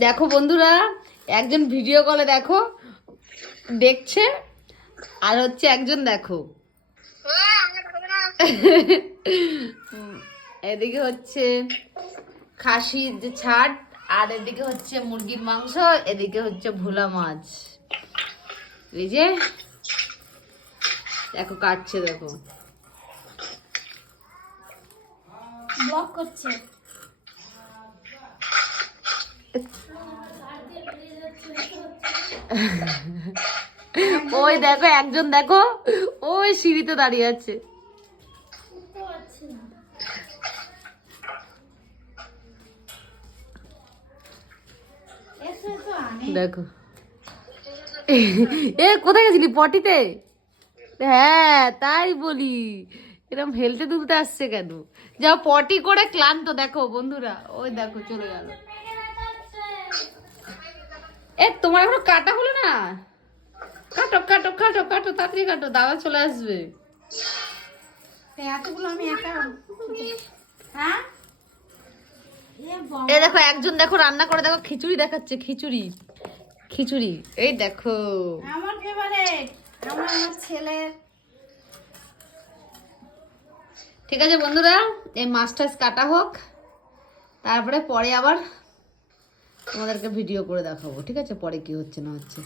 দেখো বন্ধুরা, একজন ভিডিও কলে দেখো দেখছে, আর হচ্ছে একজন দেখো এদিকে হচ্ছে খাসির যে ছাট, আর এদিকে হচ্ছে মুরগির মাংস, এদিকে হচ্ছে ভোলা মাছ। এই যে দেখো কাটছে, দেখো ব্লক করছে। ওই দেখো একজন দেখো ওই সিঁড়িতে দাঁড়িয়ে আছে। দেখো এ কোথায় গেছিলি? পটিতে? হ্যাঁ তাই বলি, এরকম হেলতে দুলতে আসছে কেন? যাও পটি করে ক্লান্ত, দেখো বন্ধুরা ওই দেখো চলে গেল। এ তোমার এখনো কাটা হলো না? কাটো কাটো কাটো কাটো, তাড়াতাড়ি কাটো, দাদা চলে আসবে। এতগুলো আমি একা। হ্যাঁ এই দেখো একজন দেখো রান্না করে, দেখো খিচুড়ি দেখাচ্ছে, খিচুড়ি খিচুড়ি, এই দেখো আমার ফেভারিট, আমার ছেলের। ঠিক আছে বন্ধুরা, এই মাছটা কাটা হোক, তারপরে পরে আবার তোমাদেরকে ভিডিও করে দেখাবো। ঠিক আছে, পরে কি হচ্ছে না হচ্ছে।